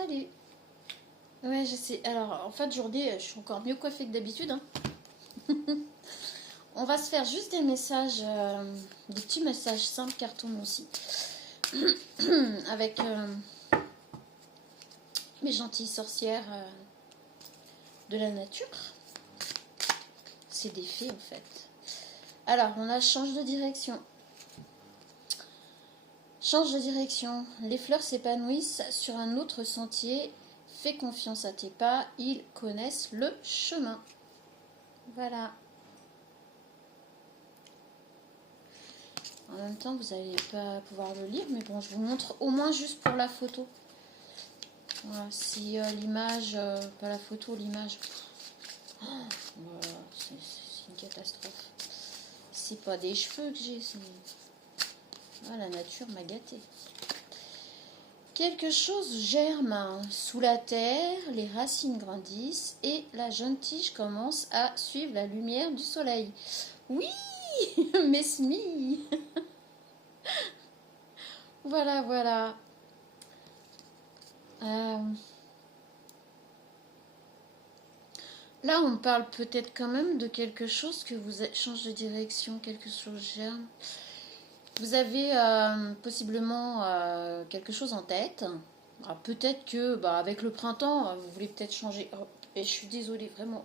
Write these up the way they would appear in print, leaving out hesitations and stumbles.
Salut. Ouais, je sais. Alors, en fait, aujourd'hui, je suis encore mieux coiffée que d'habitude, hein. On va se faire juste des messages, des petits messages simples carton aussi, avec mes gentilles sorcières de la nature. C'est des fées, en fait. Alors, on a change de direction. Change de direction. Les fleurs s'épanouissent sur un autre sentier. Fais confiance à tes pas, ils connaissent le chemin. Voilà. En même temps, vous n'allez pas pouvoir le lire, mais bon, je vous montre au moins juste pour la photo. Voilà, si l'image, pas la photo, l'image, voilà, c'est une catastrophe. C'est pas des cheveux que j'ai, c'est... Ah, la nature m'a gâtée. Quelque chose germe sous la terre, les racines grandissent et la jeune tige commence à suivre la lumière du soleil. Oui, Mesmi. Voilà, voilà. Là, on parle peut-être quand même de quelque chose que vous change de direction, quelque chose germe. Vous avez possiblement quelque chose en tête. Alors, peut-être que, avec le printemps, vous voulez peut-être changer. Oh, et je suis désolée, vraiment.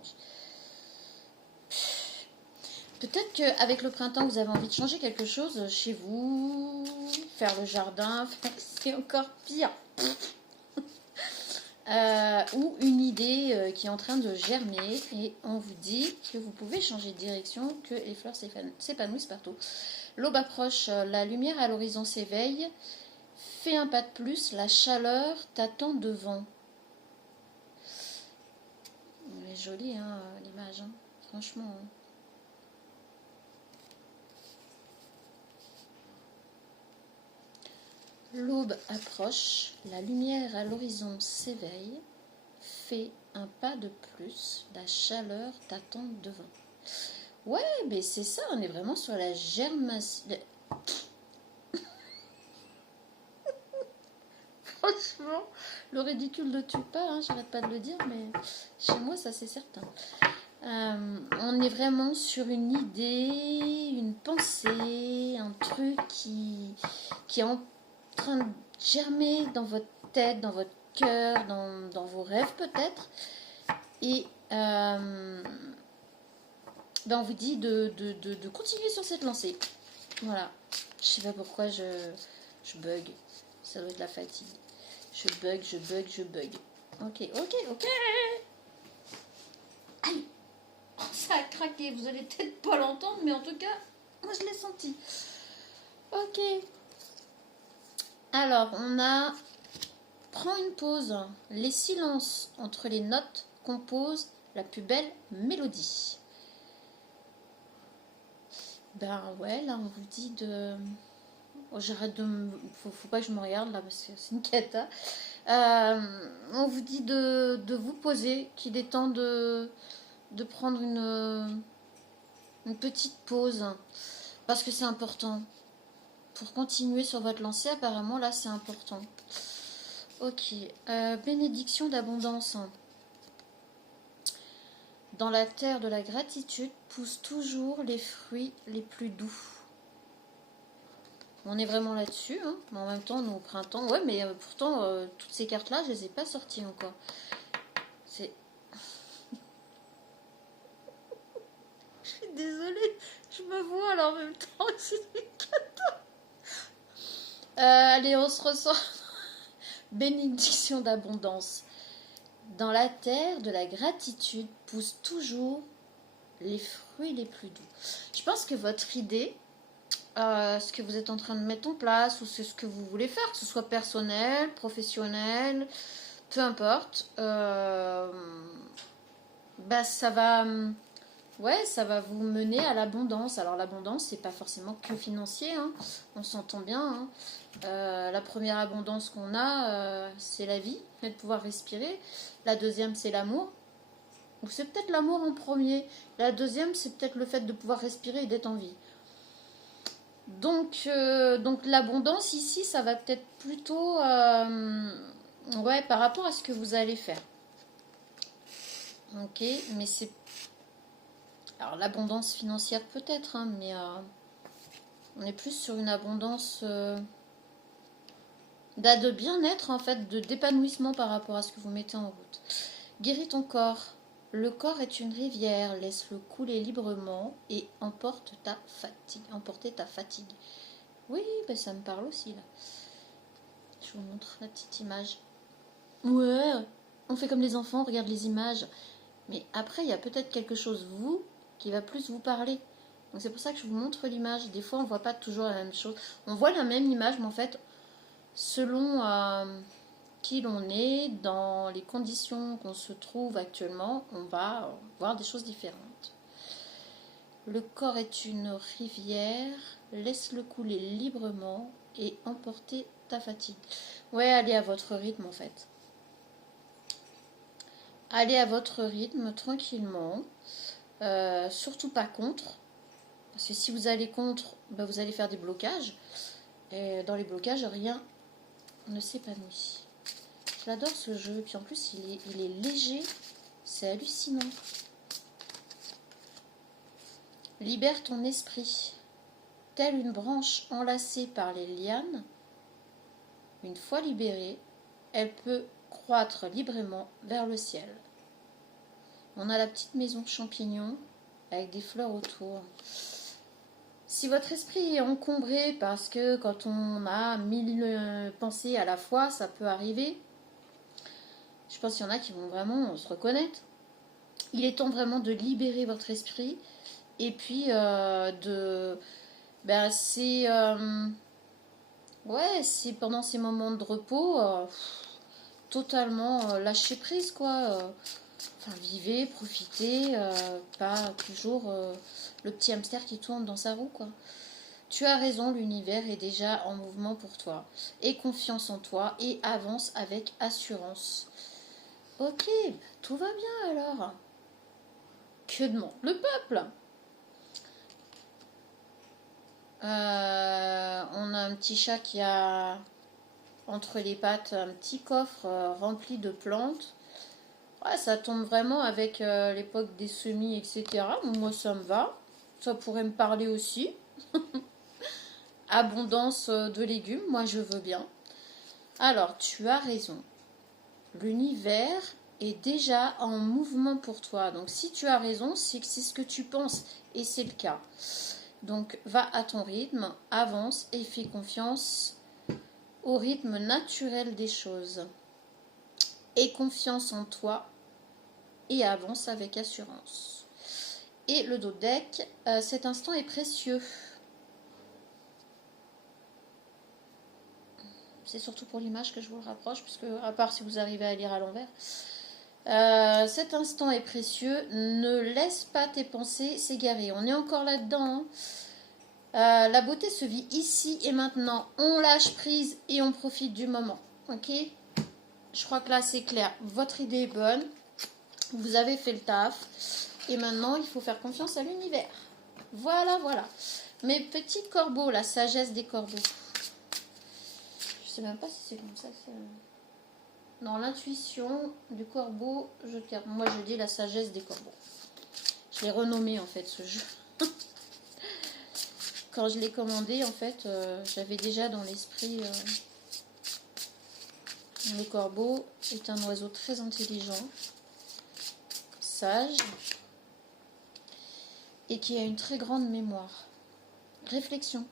Peut-être qu'avec le printemps, vous avez envie de changer quelque chose chez vous, faire le jardin, c'est encore pire. Ou une idée qui est en train de germer et on vous dit que vous pouvez changer de direction, que les fleurs s'épanouissent partout. L'aube approche, la lumière à l'horizon s'éveille, fais un pas de plus, la chaleur t'attend devant. Elle est jolie hein, l'image, hein, franchement. Hein. L'aube approche, la lumière à l'horizon s'éveille, fais un pas de plus, la chaleur t'attend devant. Ouais, mais c'est ça, on est vraiment sur la germation. Franchement, le ridicule ne tue pas, hein, j'arrête pas de le dire, mais chez moi, ça c'est certain. On est vraiment sur une idée, une pensée, un truc qui est en train de germer dans votre tête, dans votre cœur, dans vos rêves peut-être. Et on vous dit de continuer sur cette lancée. Voilà. Je sais pas pourquoi je bug. Ça doit être la fatigue. Je bug. Ok. Aïe. Ça a craqué. Vous allez peut-être pas l'entendre, mais en tout cas, moi je l'ai senti. Ok. Alors, on a... Prends une pause. Les silences entre les notes composent la plus belle mélodie. Ben ouais, là on vous dit de... Oh, j'arrête de... Faut pas que je me regarde là parce que c'est une cata. On vous dit de vous poser, qu'il est temps de prendre une petite pause. Parce que c'est important. Pour continuer sur votre lancée, apparemment là c'est important. Ok. Bénédiction d'abondance. Dans la terre de la gratitude poussent toujours les fruits les plus doux. On est vraiment là-dessus, hein. Mais en même temps, on est au printemps. Ouais, mais pourtant, toutes ces cartes-là, je les ai pas sorties encore. C'est... Je suis désolée, je me vois alors en même temps. C'est une cata. Allez, on se ressent. Bénédiction d'abondance. Dans la terre de la gratitude poussent toujours les fruits les plus doux. Je pense que votre idée, ce que vous êtes en train de mettre en place, ou c'est ce que vous voulez faire, que ce soit personnel, professionnel, peu importe, ça va, ça va vous mener à l'abondance. Alors l'abondance, c'est pas forcément que financier, hein, on s'entend bien. Hein. La première abondance qu'on a, c'est la vie, et de pouvoir respirer. La deuxième, c'est l'amour. Ou c'est peut-être l'amour en premier. La deuxième, c'est peut-être le fait de pouvoir respirer et d'être en vie. Donc l'abondance ici, ça va peut-être plutôt Ouais, par rapport à ce que vous allez faire. Ok, mais c'est... Alors l'abondance financière peut-être, hein, mais on est plus sur une abondance de bien-être en fait, d'épanouissement par rapport à ce que vous mettez en route. Guéris ton corps. Le corps est une rivière, laisse-le couler librement et emporte ta fatigue. Emporter ta fatigue. Oui, ben ça me parle aussi là. Je vous montre la petite image. Ouais, on fait comme les enfants, on regarde les images. Mais après, il y a peut-être quelque chose, vous, qui va plus vous parler. Donc c'est pour ça que je vous montre l'image. Des fois, on ne voit pas toujours la même chose. On voit la même image, mais en fait, selon qui l'on est, dans les conditions qu'on se trouve actuellement, on va voir des choses différentes. Le corps est une rivière, laisse-le couler librement et emporter ta fatigue. Ouais, allez à votre rythme en fait. Allez à votre rythme tranquillement. Surtout pas contre. Parce que si vous allez contre, ben vous allez faire des blocages. Et dans les blocages, rien ne s'épanouit. J'adore ce jeu. Puis en plus, il est léger. C'est hallucinant. Libère ton esprit. Telle une branche enlacée par les lianes, une fois libérée, elle peut croître librement vers le ciel. On a la petite maison champignon avec des fleurs autour. Si votre esprit est encombré parce que quand on a 1000 pensées à la fois, ça peut arriver. Je pense qu'il y en a qui vont vraiment se reconnaître. Il est temps vraiment de libérer votre esprit et puis de... Ben, c'est pendant ces moments de repos, totalement lâcher prise, quoi. Enfin, vivez, profitez, pas toujours le petit hamster qui tourne dans sa roue, quoi. Tu as raison, l'univers est déjà en mouvement pour toi. Aie confiance en toi et avance avec assurance. Ok, tout va bien alors. Que demande le peuple? On a un petit chat qui a entre les pattes un petit coffre rempli de plantes. Ouais, ça tombe vraiment avec l'époque des semis, etc. Moi, ça me va. Ça pourrait me parler aussi. Abondance de légumes, moi je veux bien. Alors, tu as raison. L'univers est déjà en mouvement pour toi. Donc, si tu as raison, c'est que c'est ce que tu penses. Et c'est le cas. Donc, va à ton rythme, avance et fais confiance au rythme naturel des choses. Aie confiance en toi et avance avec assurance. Et le dos deck, cet instant est précieux. C'est surtout pour l'image que je vous le rapproche, puisque à part si vous arrivez à lire à l'envers. Cet instant est précieux. Ne laisse pas tes pensées s'égarer. On est encore là-dedans. Hein. La beauté se vit ici et maintenant. On lâche prise et on profite du moment. Ok? Je crois que là c'est clair. Votre idée est bonne. Vous avez fait le taf. Et maintenant, il faut faire confiance à l'univers. Voilà, voilà. Mes petits corbeaux, la sagesse des corbeaux. Je sais même pas si c'est comme ça. Non, l'intuition du corbeau, moi je dis la sagesse des corbeaux. Je l'ai renommé en fait ce jeu. Quand je l'ai commandé, en fait, j'avais déjà dans l'esprit... le corbeau est un oiseau très intelligent, sage, et qui a une très grande mémoire. Réflexion.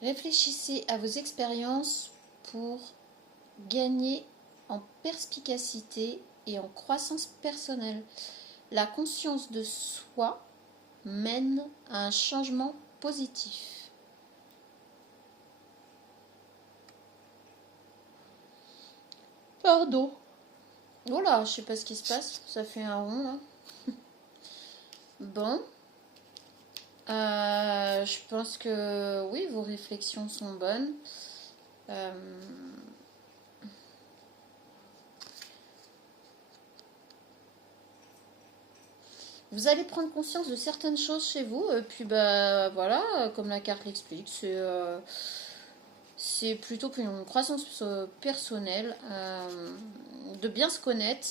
Réfléchissez à vos expériences pour gagner en perspicacité et en croissance personnelle. La conscience de soi mène à un changement positif. Pardon. Oh là, je sais pas ce qui se passe. Ça fait un rond là. Bon. Je pense que oui, vos réflexions sont bonnes. Vous allez prendre conscience de certaines choses chez vous. Et puis, bah, voilà, comme la carte l'explique, c'est plutôt pour une croissance personnelle, de bien se connaître.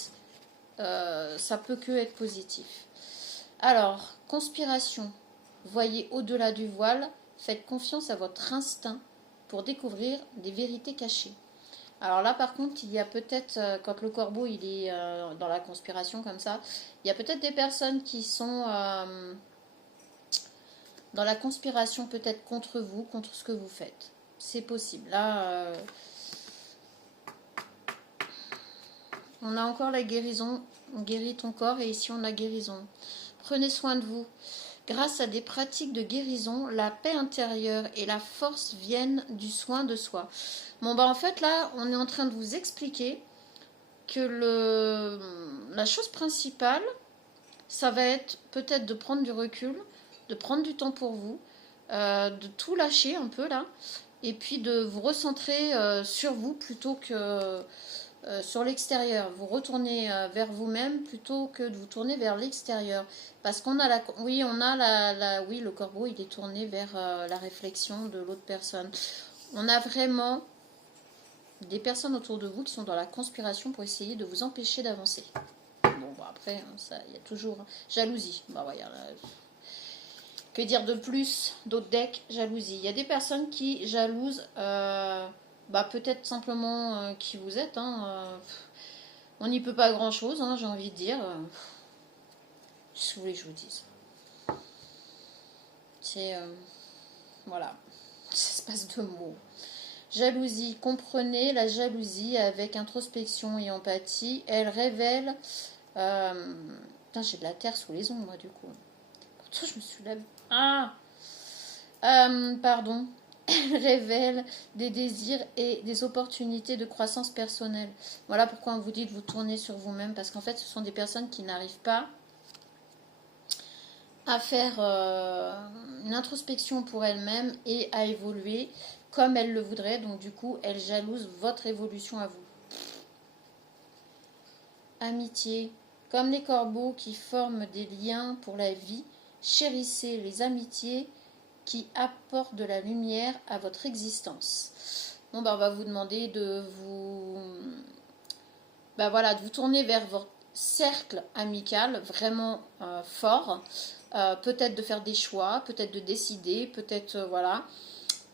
Ça peut que être positif. Alors, conspiration. Voyez au-delà du voile. Faites confiance à votre instinct pour découvrir des vérités cachées. Alors là, par contre, il y a peut-être, quand le corbeau il est dans la conspiration comme ça, il y a peut-être des personnes qui sont dans la conspiration peut-être contre vous, contre ce que vous faites. C'est possible. Là, on a encore la guérison. On guérit ton corps et ici on a guérison. Prenez soin de vous. Grâce à des pratiques de guérison, la paix intérieure et la force viennent du soin de soi. Bon, bah en fait, là, on est en train de vous expliquer que la chose principale, ça va être peut-être de prendre du recul, de prendre du temps pour vous, de tout lâcher un peu là, et puis de vous recentrer sur vous plutôt que sur l'extérieur. Vous retournez vers vous-même plutôt que de vous tourner vers l'extérieur. Parce qu'on a oui, le corbeau, il est tourné vers la réflexion de l'autre personne. On a vraiment des personnes autour de vous qui sont dans la conspiration pour essayer de vous empêcher d'avancer. Bon, après, il y a toujours jalousie. Bah ouais, que dire de plus? D'autres decks, jalousie. Il y a des personnes qui jalousent, peut-être simplement qui vous êtes. On n'y peut pas grand-chose, j'ai envie de dire. Si vous voulez que je vous dise. C'est... voilà. Ça se passe de mots. Jalousie. Comprenez la jalousie avec introspection et empathie. Elle révèle... Putain, j'ai de la terre sous les ongles, moi, du coup. Pourtant, je me suis lavé. Pardon. Elle révèle des désirs et des opportunités de croissance personnelle. Voilà pourquoi on vous dit de vous tourner sur vous-même, parce qu'en fait, ce sont des personnes qui n'arrivent pas à faire une introspection pour elles-mêmes et à évoluer comme elles le voudraient. Donc, du coup, elles jalousent votre évolution à vous. Amitié. Comme les corbeaux qui forment des liens pour la vie, chérissez les amitiés qui apportent de la lumière à votre existence. Bon, on va vous demander de vous tourner vers votre cercle amical vraiment fort. Peut-être de faire des choix, peut-être de décider, peut-être voilà.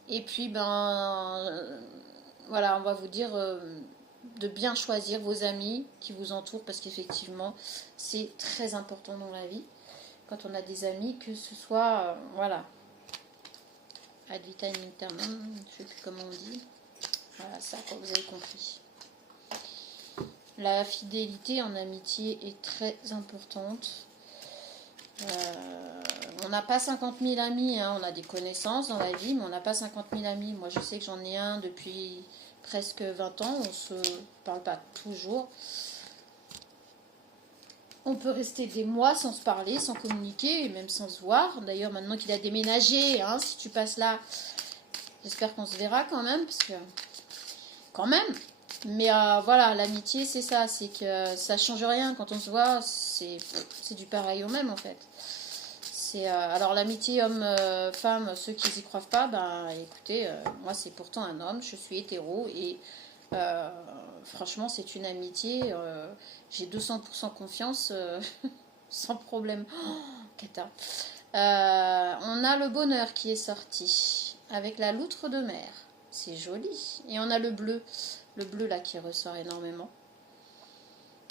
Et puis on va vous dire de bien choisir vos amis qui vous entourent parce qu'effectivement c'est très important dans la vie quand on a des amis, que ce soit ad vitam aeternam, je ne sais plus comment on dit. Voilà, ça, quoi, vous avez compris. La fidélité en amitié est très importante. On n'a pas 50 000 amis, on a des connaissances dans la vie, mais on n'a pas 50 000 amis. Moi, je sais que j'en ai un depuis presque 20 ans. On se parle pas toujours. On peut rester des mois sans se parler, sans communiquer, et même sans se voir. D'ailleurs, maintenant qu'il a déménagé, si tu passes là, j'espère qu'on se verra quand même, parce que... Quand même. Mais l'amitié, c'est ça, c'est que ça change rien. Quand on se voit, c'est du pareil au même, en fait. Alors, l'amitié homme-femme, ceux qui n'y croient pas, écoutez, moi, c'est pourtant un homme, je suis hétéro, et... franchement, c'est une amitié. J'ai 200% confiance, sans problème. Oh, cata. On a le bonheur qui est sorti avec la loutre de mer. C'est joli. Et on a le bleu là qui ressort énormément.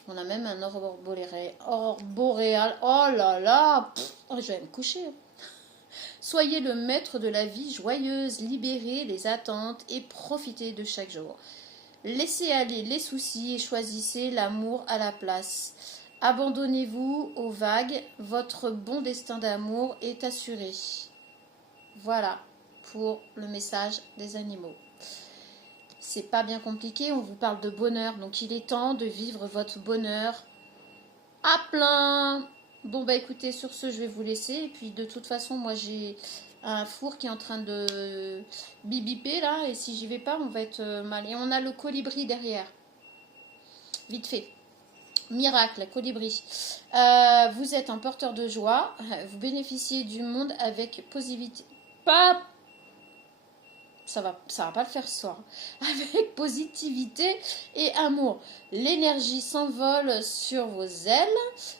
On a même un aurore boréal. Oh là là, je vais me coucher. Soyez le maître de la vie joyeuse, libérez les attentes et profitez de chaque jour. Laissez aller les soucis et choisissez l'amour à la place. Abandonnez-vous aux vagues, votre bon destin d'amour est assuré. Voilà pour le message des animaux. C'est pas bien compliqué, on vous parle de bonheur, donc il est temps de vivre votre bonheur à plein. Bon écoutez, sur ce je vais vous laisser, et puis de toute façon moi j'ai un four qui est en train de bibiper là, et si j'y vais pas on va être mal. Et on a le colibri derrière, vite fait. Miracle, colibri. Vous êtes un porteur de joie. Vous bénéficiez du monde avec positivité. Pas ça va pas le faire ce soir. Avec positivité et amour. L'énergie s'envole sur vos ailes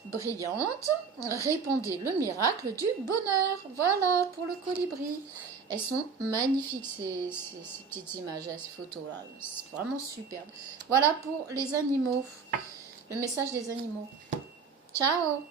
brillantes. Répandez le miracle du bonheur. Voilà pour le colibri. Elles sont magnifiques ces petites images, ces photos là. C'est vraiment superbe. Voilà pour les animaux. Le message des animaux. Ciao!